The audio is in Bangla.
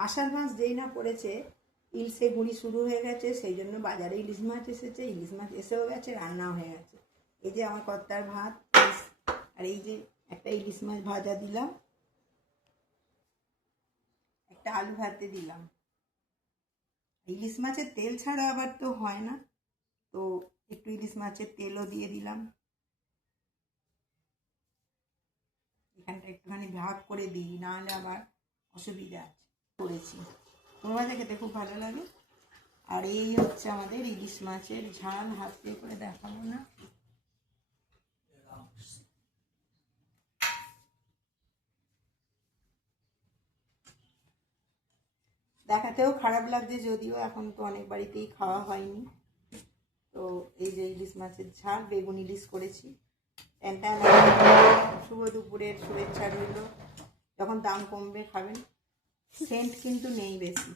আষাঢ় মাস যেই না পড়েছে ইলশে গুঁড়ি শুরু হয়ে গেছে, সেই জন্য বাজারে ইলিশ মাছ এসেছে, ইলিশ মাছ এসেও গেছে, রান্নাও হয়ে গেছে। এই যে আমার কর্তার ভাত, আর এই যে একটা ইলিশ মাছ ভাজা দিলাম, একটা আলু ভাতে দিলাম। ইলিশ মাছের তেল ছাড়া আবার তো হয় না, তো একটু ইলিশ মাছের তেলও দিয়ে দিলাম। এখানটা একটুখানি ভাগ করে দিই, নাহলে আবার অসুবিধা আছে। করেছি, তোমার ভাজা খেতে খুব ভালো লাগে। আর এই হচ্ছে আমাদের ইলিশ মাছের ঝাল, হাত দিয়ে করে দেখাবো না। দেখাতেও খারাপ লাগছে, যদিও এখন তো অনেক বাড়িতেই খাওয়া হয়নি। তো এই যে ইলিশ মাছের ঝাল, বেগুন ইলিশ করেছি। শুভ দুপুরের শুভেচ্ছা রইল। যখন দাম কমবে খাবেন। সেন্ট কিন্তু নেই বেশি।